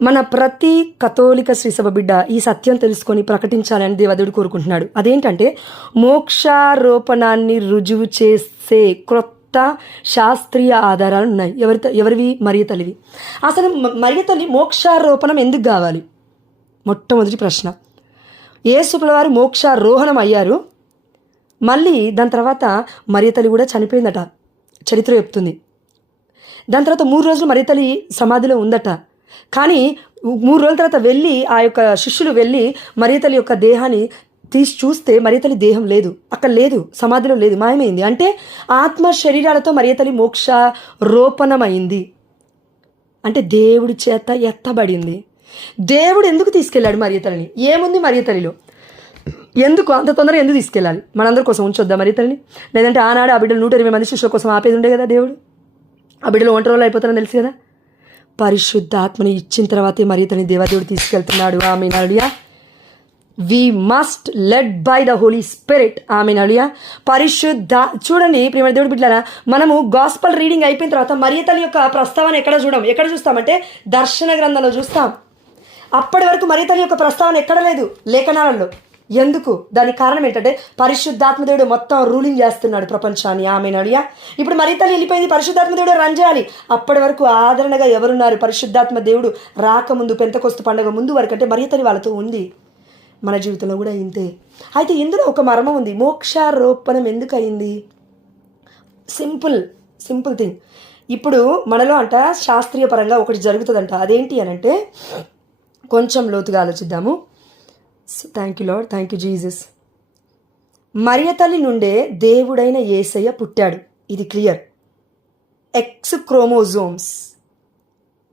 మన ప్రతి కథోలిక శ్రీసభ బిడ్డ ఈ సత్యం తెలుసుకొని ప్రకటించాలని దేవదేవుడు కోరుకుంటున్నాడు. అదేంటంటే మోక్షారోపణాన్ని రుజువు చేసే క్రొత్త శాస్త్రీయ ఆధారాలు ఉన్నాయి. ఎవరివి? మరియ తల్లివి. అసలు మరియ తల్లి మోక్షారోపణం ఎందుకు కావాలి? మొట్టమొదటి ప్రశ్న. యేసుప్రభుల వారు మోక్షారోహణం అయ్యారు, మళ్ళీ దాని తర్వాత మరియ తల్లి కూడా చనిపోయిందట, చరిత్ర చెప్తుంది. దాని తర్వాత 3 రోజులు మరియ తల్లి సమాధిలో ఉందట. కానీ 3 రోజుల తర్వాత వెళ్ళి ఆ యొక్క శిష్యులు వెళ్ళి మరియ తల్లి యొక్క దేహాన్ని తీసి చూస్తే మరియ తల్లి దేహం లేదు, అక్కడ లేదు, సమాధిలో లేదు, మాయమైంది. అంటే ఆత్మ శరీరాలతో మరియ తల్లి మోక్షారోపణమైంది, అంటే దేవుడి చేత ఎత్తబడింది. దేవుడు ఎందుకు తీసుకెళ్ళాడు మరియ తల్లిని? ఏముంది మరియ తల్లిలో? ఎందుకు అంత తొందరగా ఎందుకు తీసుకెళ్ళాలి? మనందరి కోసం ఉంచొద్దా మరియ తల్లిని? లేదంటే ఆనాడు ఆ బిడ్డలు 120 మంది శిష్యుల కోసం ఆపేది ఉండే కదా దేవుడు. ఆ బిడ్డలు ఒంటరి రోజులు అయిపోతారని తెలుసు కదా. పరిశుద్ధ ఆత్మని ఇచ్చిన తర్వాతే మరియ తల్లిని దేవదేవుడు తీసుకెళ్తున్నాడు. Amen hallelujah. We must led by the holy spirit. Amen hallelujah. పరిశుద్ధ చూడండి ప్రియమైన దేవుడి బిడ్డలారా, మనము గాస్పల్ రీడింగ్ అయిపోయిన తర్వాత మరియ తల్లి యొక్క ప్రస్తావన ఎక్కడ చూస్తామంటే దర్శన గ్రంథంలో చూస్తాం. అప్పటి వరకు మరియ తల్లి యొక్క ప్రస్తావన ఎక్కడ లేదు లేఖనాలలో. ఎందుకు? దానికి కారణం ఏంటంటే పరిశుద్ధాత్మ దేవుడు మొత్తం రూలింగ్ చేస్తున్నాడు ప్రపంచాన్ని. ఆమేన్ హల్లెలూయా. ఇప్పుడు మరియ తల్లి వెళ్ళిపోయింది, పరిశుద్ధాత్మ దేవుడు రన్ చేయాలి. అప్పటి వరకు ఆదరణగా ఎవరున్నారు? పరిశుద్ధాత్మ దేవుడు రాకముందు, పెంతెకొస్తు పండుగ ముందు వరకు అంటే మరియ తల్లి వాళ్ళతో ఉంది. మన జీవితంలో కూడా ఇంతే. అయితే ఇందులో ఒక మర్మం ఉంది. మోక్షారోపణం ఎందుకు అయింది? Simple thing. ఇప్పుడు మనలో అంట శాస్త్రీయ పరంగా ఒకటి జరుగుతుందంట. అదేంటి అని అంటే కొంచెం లోతుగా ఆలోచిద్దాము. Thank you lord, thank you Jesus. Mariya తల్లి నుండే దేవుడైన యేసయ్య పుట్టాడు, ఇది క్లియర్. ఎక్స్ క్రోమోజోమ్స్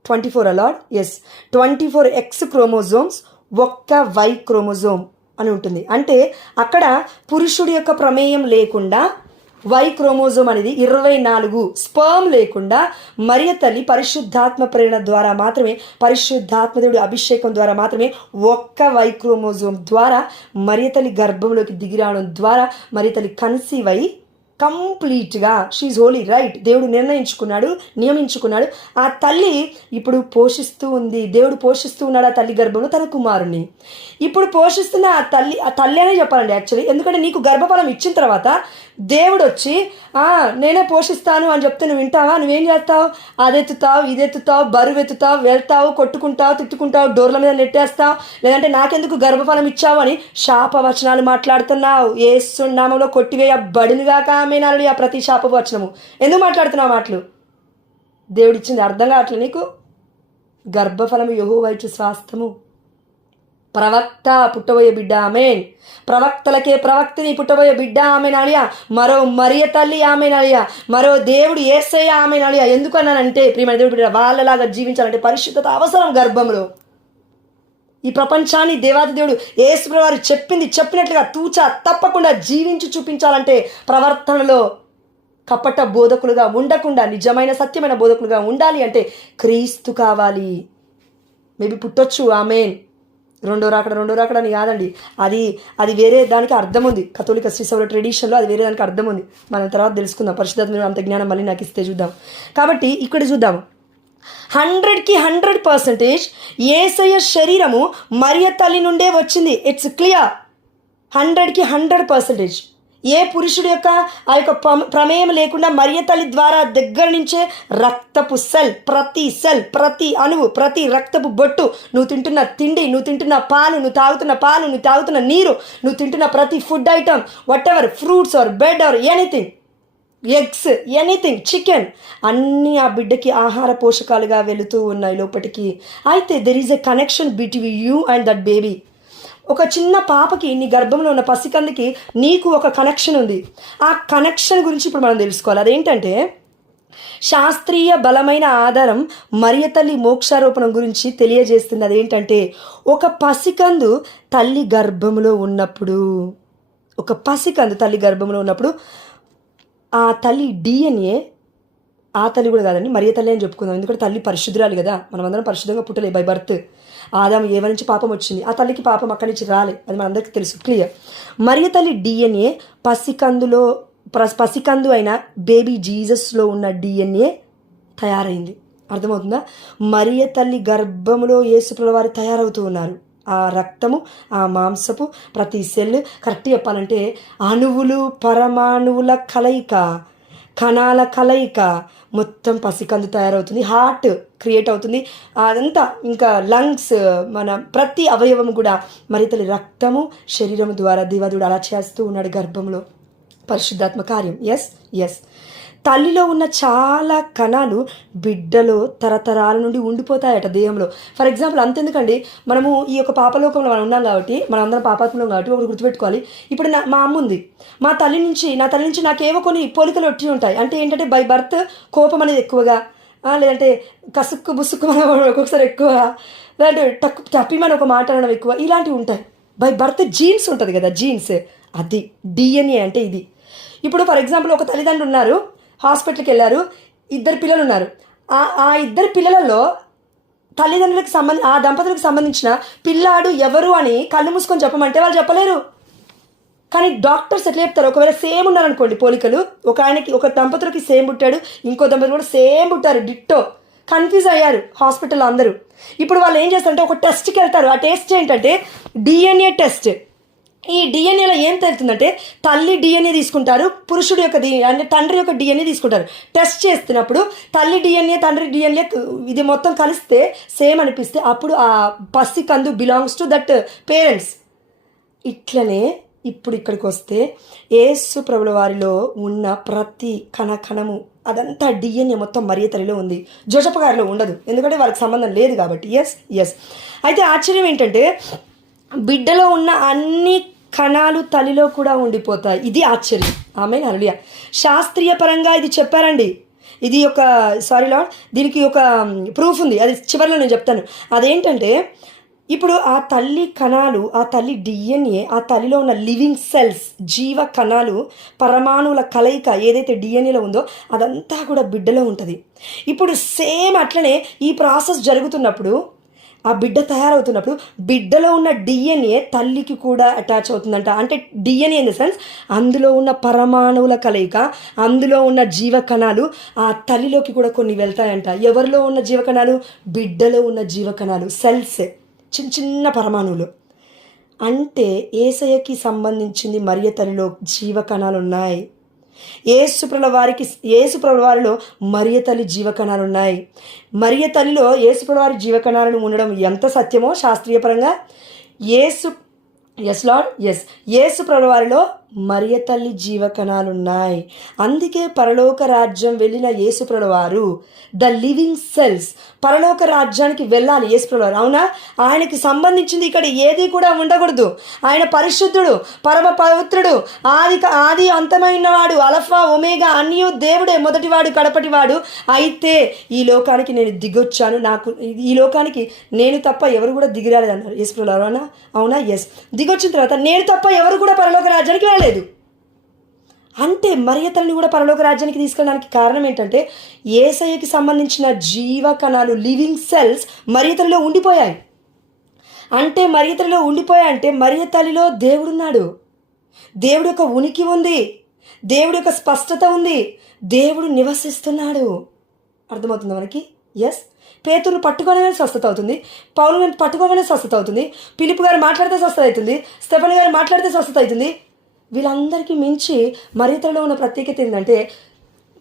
24 అలాడ్, ఎస్ 24 ఎక్స్ క్రోమోజోమ్స్, ఒక్క వై క్రోమోజోమ్ అని ఉంటుంది. అంటే అక్కడ పురుషుడి యొక్క ప్రమేయం లేకుండా వై క్రోమోజోమ్ అనేది 24 స్పర్మ్ లేకుండా మరియ తల్లి పరిశుద్ధాత్మ ప్రేరణ ద్వారా మాత్రమే, పరిశుద్ధాత్మదేవుడి అభిషేకం ద్వారా మాత్రమే ఒక్క వై క్రోమోజోమ్ ద్వారా మరియ తల్లి గర్భంలోకి దిగిరావడం ద్వారా మరియ తల్లి కన్సీవ్ అయి కంప్లీట్గా షీఈ్ హోలీ, రైట్. దేవుడు నియమించుకున్నాడు. ఆ తల్లి ఇప్పుడు పోషిస్తూ ఉంది. దేవుడు పోషిస్తూ ఉన్నాడు ఆ తల్లి గర్భంలో తన కుమారుణ్ణి. ఇప్పుడు పోషిస్తున్న ఆ తల్లి అనే చెప్పాలండి యాక్చువల్లీ. ఎందుకంటే నీకు గర్భఫలం ఇచ్చిన తర్వాత దేవుడు వచ్చి నేనే పోషిస్తాను అని చెప్తే నువ్వు వింటావా? నువ్వేం చేస్తావు? అదెత్తుతావు, ఇదెత్తుతావు, బరువు ఎత్తుతావు, వెళ్తావు, కొట్టుకుంటావు, తిట్టుకుంటావు, డోర్ల మీద నెట్టేస్తావు. లేదంటే నాకెందుకు గర్భఫలం ఇచ్చావు అని శాపవచనాలు మాట్లాడుతున్నావు. యేసు నామములో కొట్టివేయబడునుగాక. ఆమేన్ హల్లెలూయా. ప్రతి శాపవచనము ఎందుకు మాట్లాడుతున్నావు మాటలు? దేవుడిచ్చింది అర్థం కావట్లేదు నీకు? గర్భఫలము యెహోవా ఇచ్చు స్వాస్థ్యము. ప్రవక్త పుట్టబోయే బిడ్డ, ఆమేన్. ప్రవక్తలకే ప్రవక్తని పుట్టబోయే బిడ్డ, ఆమేన్ హల్లెలూయా. మరో మరియ తల్లి, ఆమేన్ హల్లెలూయా. మరో దేవుడు యేసయ్య, ఆమేన్ హల్లెలూయా. ఎందుకన్నానంటే ప్రియమైన దేవుడి బిడ్డ వాళ్ళలాగా జీవించాలంటే పరిశుద్ధత అవసరం గర్భంలో. ఈ ప్రపంచాన్ని దేవాది దేవుడు యేసుప్రభువు వారు చెప్పినట్లుగా తూచా తప్పకుండా జీవించి చూపించాలంటే ప్రవర్తనలో కపట బోధకులుగా ఉండకుండా నిజమైన సత్యమైన బోధకులుగా ఉండాలి అంటే క్రీస్తు కావాలి. మేబీ పుట్టొచ్చు, ఆమేన్. రెండో రాకడ అని కాదండి, అది వేరే దానికి అర్థం ఉంది. కథోలిక శ్రీసభ ట్రెడిషన్లో అది వేరే దానికి అర్థం ఉంది. మనం తర్వాత తెలుసుకుందాం. పరిశుద్ధాత్మ అంత జ్ఞానం మళ్ళీ నాకు ఇస్తే చూద్దాం. కాబట్టి ఇక్కడ చూద్దాం. 100కి 100% యేసయ్య శరీరము మరియ తల్లి నుండే వచ్చింది. It's clear. 100కి 100%. ఏ పురుషుడు యొక్క ఆ యొక్క ప్రమేయం లేకుండా మరియ తల్లి ద్వారా దగ్గర నుంచే రక్తపు సెల్, ప్రతి అణువు, ప్రతి రక్తపు బొట్టు, నువ్వు తింటున్న తిండి, నువ్వు తింటున్న పాలు, నువ్వు తాగుతున్న నీరు, నువ్వు తింటున్న ప్రతి food item, what ever, fruits are bed or anything, eggs, anything, chicken, అన్నీ ఆ బిడ్డకి ఆహార పోషకాలుగా వెళుతూ ఉన్నాయి లోపటికి. అయితే there is a connection between you and that baby. ఒక చిన్న పాపకి, నీ గర్భంలో ఉన్న పసికందుకి నీకు ఒక కనెక్షన్ ఉంది. ఆ కనెక్షన్ గురించి ఇప్పుడు మనం తెలుసుకోవాలి. అదేంటంటే శాస్త్రీయ బలమైన ఆధారం మరియ తల్లి మోక్షారోపణం గురించి తెలియజేస్తుంది. అదేంటంటే ఒక పసికందు తల్లి గర్భంలో ఉన్నప్పుడు ఆ తల్లి DNA, ఆ తల్లి కూడా కాదండి, మరియ తల్లి అని చెప్పుకుందాం. ఎందుకంటే తల్లి పరిశుద్ధురాలు కదా. మనమందరం పరిశుద్ధంగా పుట్టలే బై బర్త్. ఆదాము ఏవ నుంచి పాపం వచ్చింది, ఆ తల్లికి పాపం అక్కడి నుంచి రాలే, అది మనందరికీ తెలుసు, క్లియర్. మరియ తల్లి DNA పసికందు అయిన బేబీ జీసస్లో ఉన్న DNA తయారైంది. అర్థమవుతుందా? మరియ తల్లి గర్భములో యేసుప్రభుల వారు తయారవుతూ ఉన్నారు. ఆ రక్తము, ఆ మాంసపు ప్రతి సెల్, కరెక్ట్ చెప్పాలంటే అణువులు పరమాణువుల కలయిక, కణాల కలయిక, మొత్తం పసికందు తయారవుతుంది. హార్ట్ క్రియేట్ అవుతుంది. అదంతా ఇంకా లంగ్స్, మన ప్రతి అవయవం కూడా మరి తల్లి రక్తము శరీరం ద్వారా దేవదుడు అలా చేస్తూ ఉన్నాడు గర్భంలో. పరిశుద్ధాత్మ కార్యం. ఎస్ తల్లిలో ఉన్న చాలా కణాలు బిడ్డలో తరతరాల నుండి ఉండిపోతాయట దేహంలో. ఫర్ ఎగ్జాంపుల్ అంతెందుకండి, మనము ఈ యొక్క పాపలోకంలో మనం ఉన్నాం కాబట్టి, మనం అందరం పాపాత్మలో కాబట్టి ఒకటి గుర్తుపెట్టుకోవాలి. ఇప్పుడు మా అమ్మ ఉంది, నా తల్లి నుంచి నాకేవో కొన్ని పోలికలు వచ్చి ఉంటాయి. అంటే ఏంటంటే బై బర్త్ కోపం అనేది ఎక్కువగా, లేదంటే కసుక్కు బుసుక్కు మనం ఒక్కొక్కసారి ఎక్కువ, లేదంటే తప్పిమని ఒక మాట అనడం ఎక్కువ, ఇలాంటివి ఉంటాయి. బై బర్త్ జీన్స్ ఉంటుంది కదా, జీన్స్, అది డిఎన్ఏ అంటే ఇది. ఇప్పుడు ఫర్ ఎగ్జాంపుల్ ఒక తల్లిదండ్రులు ఉన్నారు, హాస్పిటల్కి వెళ్ళారు, 2 పిల్లలు ఉన్నారు. ఆ 2 పిల్లలలో తల్లిదండ్రులకు ఆ దంపతులకు సంబంధించిన పిల్లాడు ఎవరు అని కళ్ళు మూసుకొని చెప్పమంటే వాళ్ళు చెప్పలేరు. కానీ డాక్టర్స్ ఎట్లా చెప్తారు? ఒకవేళ సేమ్ ఉన్నారనుకోండి పోలికలు, ఒక దంపతులకి సేమ్ పుట్టాడు, ఇంకో దంపతులు కూడా సేమ్ పుట్టారు, డిట్టో, కన్ఫ్యూజ్ అయ్యారు హాస్పిటల్లో అందరూ. ఇప్పుడు వాళ్ళు ఏం చేస్తారంటే ఒక టెస్ట్కి వెళ్తారు. ఆ టెస్ట్ ఏంటంటే డిఎన్ఏ టెస్ట్. ఈ డిఎన్ఏలో ఏం తెలుస్తుందంటే తల్లి డిఎన్ఏ తీసుకుంటారు, పురుషుడి యొక్క అంటే తండ్రి యొక్క డిఎన్ఏ తీసుకుంటారు. టెస్ట్ చేస్తున్నప్పుడు తల్లి డిఎన్ఏ తండ్రి డిఎన్ఏ ఇది మొత్తం కలిస్తే సేమ్ అనిపిస్తే అప్పుడు ఆ పసి కందు బిలాంగ్స్ టు దట్ పేరెంట్స్. ఇట్లనే ఇప్పుడు ఇక్కడికి వస్తే యేసు ప్రభుల వారిలో ఉన్న ప్రతి కణము అదంతా డిఎన్ఏ మొత్తం మరియ తల్లిలో ఉంది. జోసెఫ్ గారిలో ఉండదు, ఎందుకంటే వాళ్ళకి సంబంధం లేదు కాబట్టి. ఎస్ అయితే ఆశ్చర్యం ఏంటంటే బిడ్డలో ఉన్న అన్ని కణాలు తల్లిలో కూడా ఉండిపోతాయి. ఇది ఆశ్చర్యం. ఆమేన్, హల్లెలూయా. శాస్త్రీయ పరంగా ఇది చెప్పారండి. ఇది దీనికి ఒక ప్రూఫ్ ఉంది, అది చివరిలో నేను చెప్తాను. అదేంటంటే ఇప్పుడు ఆ తల్లి కణాలు, ఆ తల్లి డిఎన్ఏ, ఆ తల్లిలో ఉన్న లివింగ్ సెల్స్, జీవ కణాలు, పరమాణువుల కలయిక ఏదైతే డిఎన్ఏలో ఉందో అదంతా కూడా బిడ్డలో ఉంటుంది. ఇప్పుడు సేమ్ అట్లనే ఈ ప్రాసెస్ జరుగుతున్నప్పుడు, ఆ బిడ్డ తయారవుతున్నప్పుడు బిడ్డలో ఉన్న డిఎన్ఏ తల్లికి కూడా అటాచ్ అవుతుందంట. అంటే డిఎన్ఏ ఇన్ ద సెన్స్ అందులో ఉన్న పరమాణువుల కలయిక, అందులో ఉన్న జీవకణాలు ఆ తల్లిలోకి కూడా కొన్ని వెళ్తాయంట. ఎవరిలో ఉన్న జీవకణాలు? బిడ్డలో ఉన్న జీవకణాలు, సెల్స్, చిన్న పరమాణువులు. అంటే యేసయ్యకి సంబంధించింది మరియ తల్లిలో జీవకణాలు ఉన్నాయి. యేసుప్రభుల వారిలో మరియ తల్లి జీవకణాలు ఉన్నాయి. మరియ తల్లిలో యేసుప్రభుల వారి జీవకణాలను ఉండడం ఎంత సత్యమో శాస్త్రీయపరంగా యేసుప్రభుల వారిలో మరియ తల్లి జీవకణాలు ఉన్నాయి. అందుకే పరలోక రాజ్యం వెళ్ళిన యేసుప్రభుల వారు ద లివింగ్ సెల్స్, పరలోక రాజ్యానికి వెళ్ళాలి యేసుప్రభుల వారు. అవునా? ఆయనకి సంబంధించింది ఇక్కడ ఏది కూడా ఉండకూడదు. ఆయన పరిశుద్ధుడు, పరమ పవిత్రుడు, ఆది అంతమైనవాడు, అల్ఫా ఒమేగా, అన్యు దేవుడే, మొదటివాడు కడపటివాడు. అయితే ఈ లోకానికి నేను దిగొచ్చాను, ఈ లోకానికి నేను తప్ప ఎవరు కూడా దిగిరాలేదు అన్నారు యేసుప్రభుల వారు. అవునా? ఎస్. దిగొచ్చిన తర్వాత నేను తప్ప ఎవరు కూడా పరలోక రాజ్యానికి వెళ్ళలేదు. అంటే మరియ తల్లిని కూడా పరలోక రాజ్యానికి తీసుకెళ్ళడానికి కారణం ఏంటంటే యేసయ్యకి సంబంధించిన జీవకణాలు, లివింగ్ సెల్స్ మరియ తల్లిలో ఉండిపోయాయి. అంటే మరియ తల్లిలో ఉండిపోయాయంటే మరియ తల్లిలో దేవుడున్నాడు, దేవుడి యొక్క ఉనికి ఉంది, దేవుడి యొక్క స్పష్టత ఉంది, దేవుడు నివసిస్తున్నాడు. అర్థమవుతుంది మనకి? ఎస్. పేతురు పట్టుకోగానే స్వస్థత అవుతుంది, పౌలు పట్టుకోగానే స్వస్థత అవుతుంది, ఫిలిప్ గారు మాట్లాడితే స్వస్థత అవుతుంది, స్టెఫెన్ గారు మాట్లాడితే స్వస్థత అవుతుంది. వీళ్ళందరికీ మించి మరియ తల్లిలో ఉన్న ప్రత్యేకత ఏంటంటే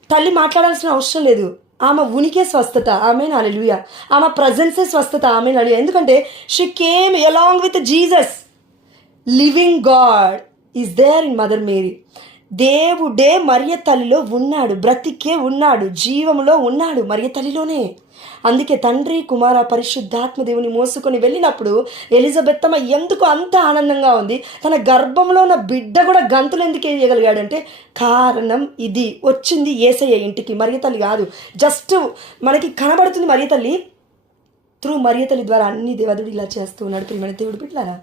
తల్లి మాట్లాడాల్సిన అవసరం లేదు, ఆమె ఉనికే స్వస్థత. ఆమేన్, హల్లెలూయా. ఆమె ప్రజెన్సే స్వస్థత. Amen, hallelujah. ఎందుకంటే she came along with Jesus. Living God is there in mother Mary. దేవుడే మరియ తల్లిలో ఉన్నాడు, బ్రతికే ఉన్నాడు, జీవంలో ఉన్నాడు మరియ తల్లిలోనే. అందుకే తండ్రి కుమార పరిశుద్ధాత్మ దేవుని మోసుకొని వెళ్ళినప్పుడు ఎలిజబెత్తమ్మ ఎందుకు అంత ఆనందంగా ఉంది? తన గర్భంలో ఉన్న బిడ్డ కూడా గంతులు ఎందుకు వేయగలిగాడంటే కారణం ఇది. వచ్చింది యేసయ్య ఇంటికి, మరియ తల్లి కాదు. జస్ట్ మనకి కనబడుతుంది మరియ తల్లి, త్రూ మరియ తల్లి ద్వారా అన్ని దేవదుడు ఇలా చేస్తూ ఉన్నాడు. ప్రియమైన దేవుడు బిడ్డలారా,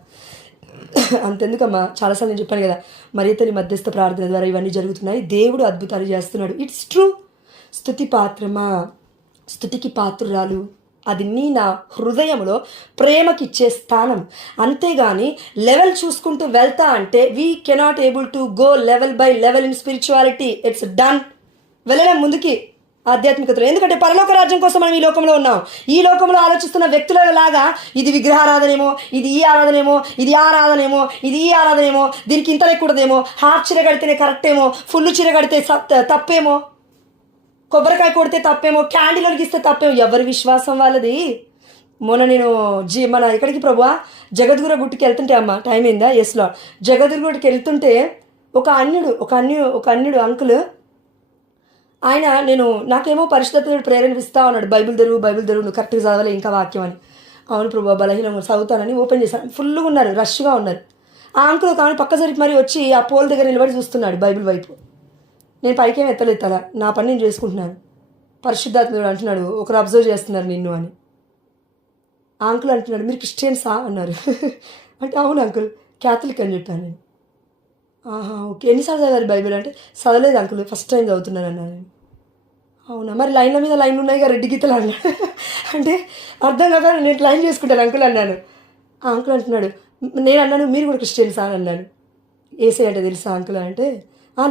అంతెందుకమ్మా, చాలాసార్లు నేను చెప్పాను కదా, మరియ తల్లి మధ్యస్థ ప్రార్థన ద్వారా ఇవన్నీ జరుగుతున్నాయి. దేవుడు అద్భుతాలు చేస్తున్నాడు. It's true. స్తుతి పాత్రమా, స్తుతికి పాత్రురాలు, అది నా హృదయంలో ప్రేమకిచ్చే స్థానం. అంతేగాని లెవెల్ చూసుకుంటూ వెళ్తా అంటే we cannot able to go level by level in spirituality. It's done. వెళ్ళలేం ముందుకి. ఆధ్యాత్మికతలో. ఎందుకంటే పరలోక రాజ్యం కోసం మనం ఈ లోకంలో ఉన్నాం. ఈ లోకంలో ఆలోచిస్తున్న వ్యక్తుల లాగా ఇది విగ్రహారాధనేమో, ఇది ఈ ఆరాధనేమో, ఇది ఆరాధనేమో, ఇది ఈ ఆరాధనేమో, దీనికి ఇంత లేకూడదేమో, హాఫ్ చీర కడితేనే కరెక్ట్ ఏమో, ఫుల్ చీర కడితే తప్పేమో, కొబ్బరికాయ కొడితే తప్పేమో, క్యాండిల్ వెలిగిస్తే తప్పేమో. ఎవరి విశ్వాసం వాళ్ళది. మొన్న నేను మన ఎక్కడికి ప్రభువా జగద్గుర గుట్టుకి వెళ్తుంటే, అమ్మ టైం అయిందా? ఎస్లో జగద్గుర గుట్టుకి వెళ్తుంటే ఒక అన్యుడు అంకుల్, ఆయన నాకేమో పరిశుద్ధతడు ప్రేరేపిస్తా ఉన్నాడు, బైబిల్ తెరువు నువ్వు కరెక్ట్గా చదవాలి ఇంకా వాక్యం అని. అవును ప్రభు బలహీనంగా చదువుతానని ఓపెన్ చేశాను. ఫుల్గా ఉన్నారు, రష్గా ఉన్నారు. ఆ అంకుల్ ఒక పక్క జరిపి మరి వచ్చి ఆ పోల్ దగ్గర నిలబడి చూస్తున్నాడు బైబిల్ వైపు. నేను పైకేం ఎత్తలేస్తారా, నా పని నేను చేసుకుంటున్నాను. పరిశుద్ధాత్ముడు అంటున్నాడు, ఒకరు అబ్జర్వ్ చేస్తున్నారు నిన్ను అని. ఆ అంకుల్ అంటున్నాడు, మీరు క్రిస్టియన్సా అన్నారు. అంటే అవును అంకుల్, క్యాథలిక్ అని చెప్పాను నేను. ఆహా ఓకే, ఎన్నిసార్లు చదివారు బైబిల్ అంటే? చదవలేదు అంకుల్, ఫస్ట్ టైం చదువుతున్నాను అన్నాను నేను. అవునా, మరి లైన్ల మీద లైన్లు ఉన్నాయి కదా రెడ్డి గీతలు అన్నాడు. అంటే అర్థం కాక నేను లైన్ చేసుకుంటాను అంకుల్ అన్నాను. ఆ అంకుల్ అంటున్నాడు, నేను అన్నాను మీరు కూడా క్రిస్టియన్సా అని అన్నాను. ఏసై అంటే తెలుసా అంకుల్ అంటే,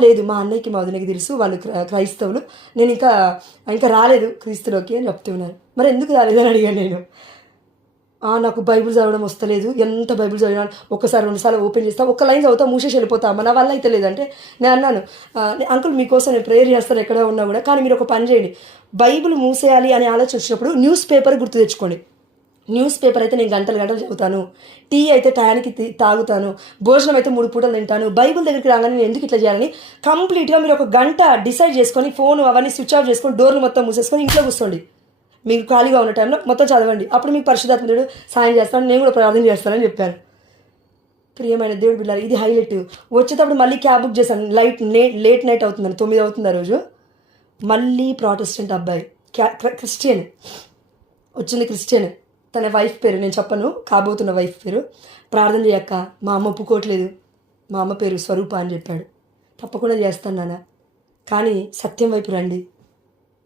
లేదు మా అన్నయ్యకి మా వదినకి తెలుసు, వాళ్ళు క్రైస్తవులు, నేను ఇంకా రాలేదు క్రీస్తులోకి అని చెప్తున్నాను. మరి ఎందుకు రాలేదని అడిగాను నేను. నాకు బైబిల్ చదవడం వస్తలేదు, ఎంత బైబిల్ చదివినా ఒక్కసారి 2 సార్లు ఓపెన్ చేస్తా, ఒక్క లైన్ చదువుతా మూసేసి వెళ్ళిపోతా, మన వల్ల అయితే లేదంటే నేను అన్నాను, అంకుల్ మీకోసం నేను ప్రేయర్ చేస్తాను ఎక్కడ ఉన్నా కూడా, కానీ మీరు ఒక పని చేయండి, బైబిల్ మూసేయాలి అని ఆలోచన వచ్చినప్పుడు న్యూస్ పేపర్ గుర్తు తెచ్చుకోండి. న్యూస్ పేపర్ అయితే నేను గంటలు చదువుతాను, టీ అయితే టయానికి తాగుతాను, భోజనం అయితే 3 పూటలు తింటాను, బైబిల్ దగ్గరికి రాగానే నేను ఎందుకు ఇట్లా చేయాలని కంప్లీట్గా మీరు ఒక గంట డిసైడ్ చేసుకొని ఫోన్ అవన్నీ స్విచ్ ఆఫ్ చేసుకొని డోర్లు మొత్తం మూసేసుకొని ఇంట్లో కూర్చోండి. మీకు ఖాళీగా ఉన్న టైంలో మొత్తం చదవండి, అప్పుడు మీకు పరిశుద్ధాత్ముడు సాయం చేస్తాను, నేను కూడా ప్రార్థన చేస్తానని చెప్పాను. ప్రియమైన దేవుడు బిడ్డలారా, ఇది హైలైట్. వచ్చేటప్పుడు మళ్ళీ క్యాబ్ బుక్ చేశాను, లేట్ నైట్ అవుతుందని, 9 అవుతుంది ఆ రోజు. మళ్ళీ ప్రాటెస్టెంట్ అబ్బాయి, క్రిస్టియన్ వచ్చింది, క్రిస్టియన్. తన వైఫ్ పేరు నేను చెప్పను, కాబోతున్న వైఫ్ పేరు. ప్రార్థన చేయక్క, మా అమ్మ ఒప్పుకోవట్లేదు, మా అమ్మ పేరు స్వరూప అని చెప్పాడు. తప్పకుండా చేస్తాను నాన్న, కానీ సత్యం వైపు రండి,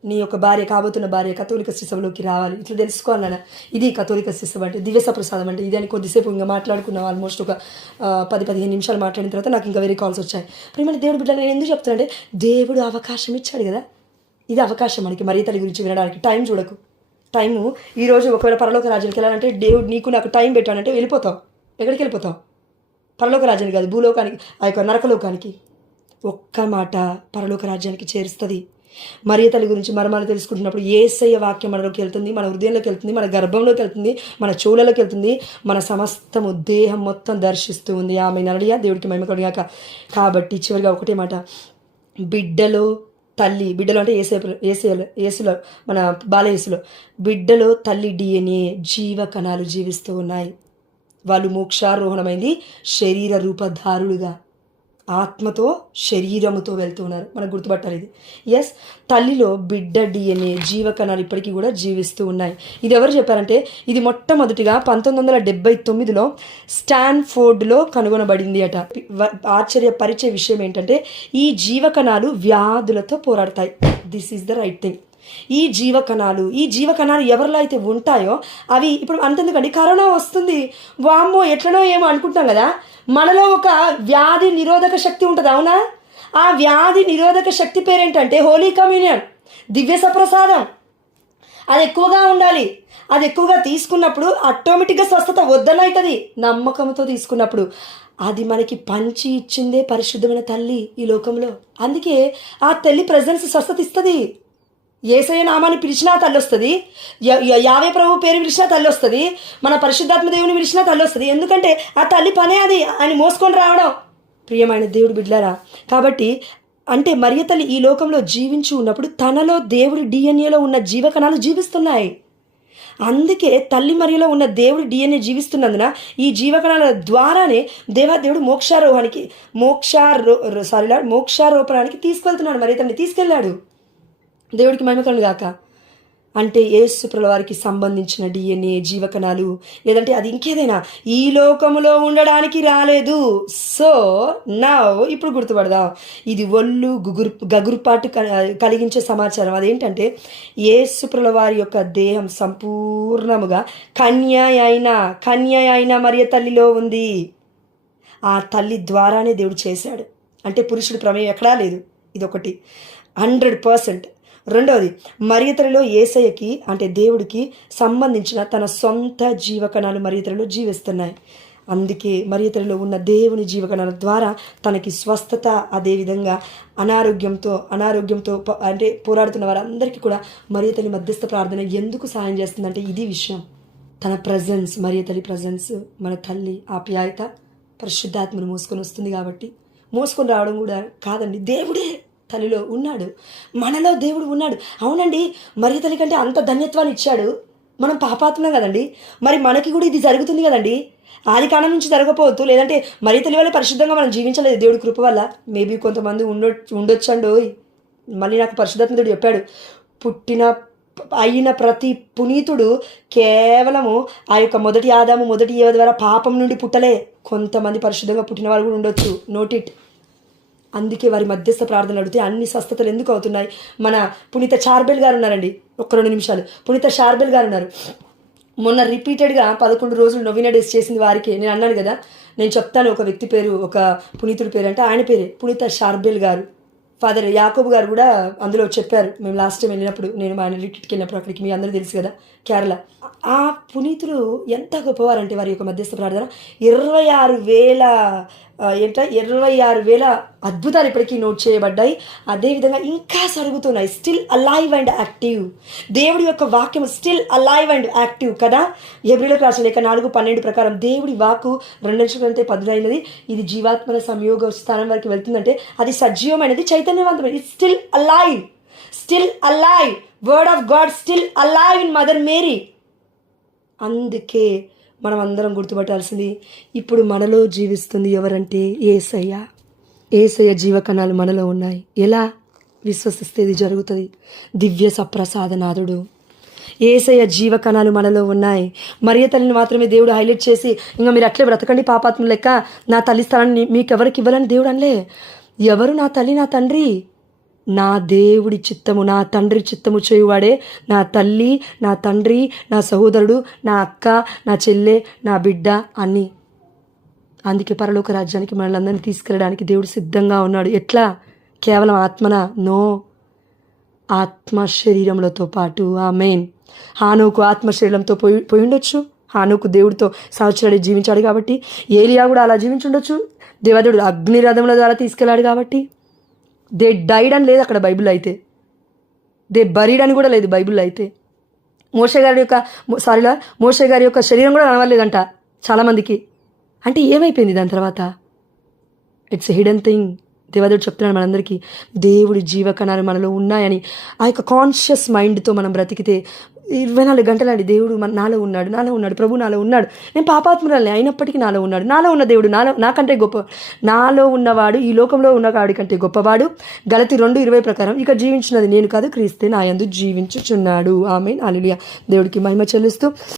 నీ యొక్క భార్య, కాబోతున్న భార్య కథోలిక శిశువులోకి రావాలి, ఇట్లా తెలుసుకోవాలన్నా. ఇది కథోలిక శిశువు అంటే, దివ్య సప్రసాదం అంటే ఇది అని కొద్దిసేపు ఇంకా మాట్లాడుకున్నాం. ఆల్మోస్ట్ ఒక 10-15 నిమిషాలు మాట్లాడిన తర్వాత నాకు ఇంకా వేరే కాల్స్ వచ్చాయి. ప్రియమైన దేవుడు బిడ్డ, నేను ఎందుకు చెప్తానంటే, దేవుడు అవకాశం ఇచ్చాడు కదా, ఇది అవకాశం మనకి మరియ తల్లి గురించి వినడానికి. టైం చూడకు, టైము ఈరోజు ఒకవేళ పరలోక రాజ్యానికి వెళ్ళాలంటే దేవుడు నాకు టైం పెట్టాడంటే వెళ్ళిపోతాం. ఎక్కడికి వెళ్ళిపోతాం? పరలోక రాజ్యానికి కాదు, భూలోకానికి, ఆ యొక్క నరకలోకానికి. ఒక్క మాట పరలోక రాజ్యానికి చేరుస్తుంది. మరియ తల్లి గురించి మర్మాలు తెలుసుకుంటున్నప్పుడు యేసయ్య వాక్యం మనలోకి వెళ్తుంది, మన హృదయంలోకి వెళ్తుంది, మన గర్భంలోకి వెళ్తుంది, మన చెవులలోకి వెళ్తుంది, మన సమస్తము దేహం మొత్తం దర్శిస్తూ ఉంది. ఆమె నడియా దేవుడికి మహిమ కలుగాక. కాబట్టి చివరిగా ఒకటే మాట, బిడ్డలో అంటే ఏసులో మన బాలయేసులో బిడ్డలో తల్లి DNA జీవ కణాలు జీవిస్తూ ఉన్నాయి. వాళ్ళు మోక్షారోహణమైంది శరీర రూపధారులుగా, ఆత్మతో శరీరముతో వెళ్తూ ఉన్నారు. మనకు గుర్తుపట్టాలి ఇది. ఎస్, తల్లిలో బిడ్డ DNA జీవకణాలు ఇప్పటికీ కూడా జీవిస్తూ ఉన్నాయి. ఇది ఎవరు చెప్పారంటే, ఇది మొట్టమొదటిగా 1979లో స్టాన్ఫోర్డ్లో కనుగొనబడింది అట. ఆశ్చర్యపరిచే విషయం ఏంటంటే, ఈ జీవకణాలు వ్యాధులతో పోరాడతాయి. This is the right thing. ఈ జీవకణాలు ఎవరిలో అయితే ఉంటాయో అవి ఇప్పుడు అంతెందుకండి, కరోనా వస్తుంది, వామ్మో ఎట్లనో ఏమో అనుకుంటాం కదా, మనలో ఒక వ్యాధి నిరోధక శక్తి ఉంటుంది, అవునా? ఆ వ్యాధి నిరోధక శక్తి పేరేంటంటే హోలీ కమ్యూనియన్, దివ్య సప్రసాదం. అది ఎక్కువగా ఉండాలి. అది ఎక్కువగా తీసుకున్నప్పుడు ఆటోమేటిక్గా స్వస్థత వద్దనవుతుంది. నమ్మకంతో తీసుకున్నప్పుడు అది మనకి పంచి ఇచ్చిందే పరిశుద్ధమైన తల్లి ఈ లోకంలో. అందుకే ఆ తల్లి ప్రజెన్స్ స్వస్థత ఇస్తుంది. యేసయ్య నామాన్ని పిలిచినా తల్లి వస్తుంది, యావే ప్రభు పేరు పిలిచినా తల్లి వస్తుంది, మన పరిశుద్ధాత్మ దేవుని పిలిచినా తల్లి వస్తుంది. ఎందుకంటే ఆ తల్లి పనే అది, అని మోసుకొని రావడం. ప్రియమైన దేవుడు బిడ్డలారా, కాబట్టి అంటే మరియ తల్లి ఈ లోకంలో జీవించి ఉన్నప్పుడు తనలో దేవుడి DNAలో ఉన్న జీవకణాలు జీవిస్తున్నాయి. అందుకే తల్లి మరియలో ఉన్న దేవుడి DNA జీవిస్తున్నందున ఈ జీవకణాల ద్వారానే దేవుడు మోక్షారోపణానికి తీసుకెళ్తున్నాడు. మరియ తల్లిని తీసుకెళ్ళాడు. దేవుడికి మహిమ కలుగును గాక. అంటే యేసు ప్రభుల వారికి సంబంధించిన DNA జీవకణాలు, లేదంటే అది ఇంకేదైనా ఈ లోకములో ఉండడానికి రాలేదు. సో ఇప్పుడు గుర్తుపడదాం, ఇది ఒళ్ళు గగురుపాటు కలిగించే సమాచారం. అదేంటంటే యేసు ప్రభుల వారి యొక్క దేహం సంపూర్ణముగా కన్య అయిన మరియ తల్లిలో ఉంది. ఆ తల్లి ద్వారానే దేవుడు చేశాడు. అంటే పురుషుడి ప్రమేయం ఎక్కడా లేదు. ఇదొకటి 100%. రెండవది, మరియతలలో యేసయ్యకి అంటే దేవుడికి సంబంధించిన తన సొంత జీవకణాలు మరియతలలో జీవిస్తున్నాయి. అందుకే మరియతలలో ఉన్న దేవుని జీవకణాల ద్వారా తనకి స్వస్థత, అదేవిధంగా అనారోగ్యంతో అంటే పోరాడుతున్న వారందరికీ కూడా మరియతల్లి మధ్యస్థ ప్రార్థన ఎందుకు సహాయం చేస్తుందంటే ఇది విషయం. తన ప్రజెన్స్, మరియతల్లి ప్రజెన్స్, మన తల్లి ఆప్యాయత పరిశుద్ధాత్మను మోసుకొని వస్తుంది కాబట్టి. మోసుకొని రావడం కూడా కాదండి, దేవుడే తల్లిలో ఉన్నాడు, మనలో దేవుడు ఉన్నాడు. అవునండి, మరియతల్లి కంటే అంత ధన్యత్వాన్ని ఇచ్చాడు. మనం పాపాత్మం కదండి, మరి మనకి కూడా ఇది జరుగుతుంది కదండి. ఆది కాలం నుంచి జరగకపోవచ్చు, లేదంటే మరియతల్లి వల్ల పరిశుద్ధంగా మనం జీవించలేదు దేవుడి కృప వల్ల. మేబీ కొంతమంది ఉండొచ్చండు. మళ్ళీ నాకు పరిశుద్ధాత్ముడు చెప్పాడు, అయిన ప్రతి పునీతుడు కేవలము ఆ యొక్క మొదటి ఆదాము మొదటి ఏవ ద్వారా పాపం నుండి పుట్టలే. కొంతమంది పరిశుద్ధంగా పుట్టిన వారు కూడా ఉండొచ్చు, నోట్ ఇట్. అందుకే వారి మధ్యస్థ ప్రార్థనలు అడిగితే అన్ని స్వస్థతలు ఎందుకు అవుతున్నాయి. మన పునీత చార్బెల్ గారు ఉన్నారండి, 2 నిమిషాలు. పునీత చార్బెల్ గారు ఉన్నారు. మొన్న రిపీటెడ్గా 11 రోజులు నొవినా డేస్ చేసింది వారికి. నేను అన్నాను కదా, నేను చెప్తాను ఒక వ్యక్తి పేరు, ఒక పునీతుడి పేరు, అంటే ఆయన పేరే పునీత చార్బెల్ గారు. ఫాదర్ యాకోబు గారు కూడా అందులో చెప్పారు. మేము లాస్ట్ టైం వెళ్ళినప్పుడు, నేను మా ఆయన రిట్రీట్కి వెళ్ళినప్పుడు అక్కడికి, మీ అందరూ తెలుసు కదా, కేరళ. ఆ పునీతులు ఎంత గొప్పవారంటే వారి యొక్క మధ్యస్థ ప్రార్థన 26,000 అద్భుతాలు ఇప్పటికీ నోట్ చేయబడ్డాయి. అదేవిధంగా ఇంకా జరుగుతున్నాయి. Still alive and active. దేవుడి యొక్క వాక్యం స్టిల్ అలైవ్ అండ్ యాక్టివ్ కదా. హెబ్రీయులకు రాసిన లేఖ 4:12 ప్రకారం దేవుడి వాక్కు 2:10 ఇది జీవాత్మల సంయోగ స్థానం వరకు వెళ్తుందంటే అది సజీవమైనది, చైతన్యవంతమైనది. It's still alive. Word of God still alive in mother Mary. అందుకే మనం అందరం గుర్తుపట్టాల్సింది, ఇప్పుడు మనలో జీవిస్తుంది ఎవరంటే యేసయ్య. యేసయ్య జీవకణాలు మనలో ఉన్నాయి. ఎలా విశ్వసిస్తే ఇది జరుగుతుంది. దివ్య సప్రసాదనాథుడు యేసయ్య జీవకణాలు మనలో ఉన్నాయి. మరియతల్లిని మాత్రమే దేవుడు హైలైట్ చేసి, ఇంకా మీరు అట్లే బ్రతకండి పాపాత్మ లెక్క, నా తల్లి స్థలాన్ని మీకు ఎవరికి ఇవ్వాలని దేవుడు అనలే. ఎవరు నా తల్లి, నా తండ్రి? నా దేవుడి చిత్తము, నా తండ్రి చిత్తము చేయువాడే నా తల్లి, నా తండ్రి, నా సహోదరుడు, నా అక్క, నా చెల్లె, నా బిడ్డ అన్నీ. అందుకే పరలోక రాజ్యానికి మనల్ని అందరినీ తీసుకెళ్ళడానికి దేవుడు సిద్ధంగా ఉన్నాడు. ఎట్లా? కేవలం ఆత్మన? నో, ఆత్మ శరీరములతో పాటు. ఆమేన్. హానోకు ఆత్మ శరీరంతో పోయి ఉండొచ్చు. హానోకు దేవుడితో సంవత్సరాలు జీవించాడు కాబట్టి. ఏలియా కూడా అలా జీవించుండొచ్చు. దేవదేవుడు అగ్నిరథముల ద్వారా తీసుకెళ్ళాడు కాబట్టి. దే డైడ్ అని లేదు అక్కడ బైబిల్లో అయితే, దే బరీడ్ అని కూడా లేదు బైబిల్లో అయితే. మోషే గారి యొక్క శరీరం కూడా కనవలేదంట చాలామందికి. అంటే ఏమైపోయింది దాని తర్వాత? It's a hidden thing. దేవదేవుడు చెప్తున్నాడు మనందరికీ, దేవుడి జీవకణాలు మనలో ఉన్నాయని. ఆ యొక్క కాన్షియస్ మైండ్తో మనం బ్రతికితే 24 గంటలండి దేవుడు నాలో ఉన్నాడు, ప్రభు నాలో ఉన్నాడు. నేను పాపాత్మురాలిని అయినప్పటికీ నాలో ఉన్నాడు. నాలో ఉన్న దేవుడు నాకంటే గొప్ప, నాలో ఉన్నవాడు ఈ లోకంలో ఉన్న వాడి కంటే గొప్పవాడు. గలతీ 2:20 ప్రకారం, ఇక జీవించినది నేను కాదు, క్రీస్తే నా యందు జీవించుచున్నాడు. ఆమేన్. హల్లెలూయా. దేవుడికి మహిమ చెల్లిస్తూ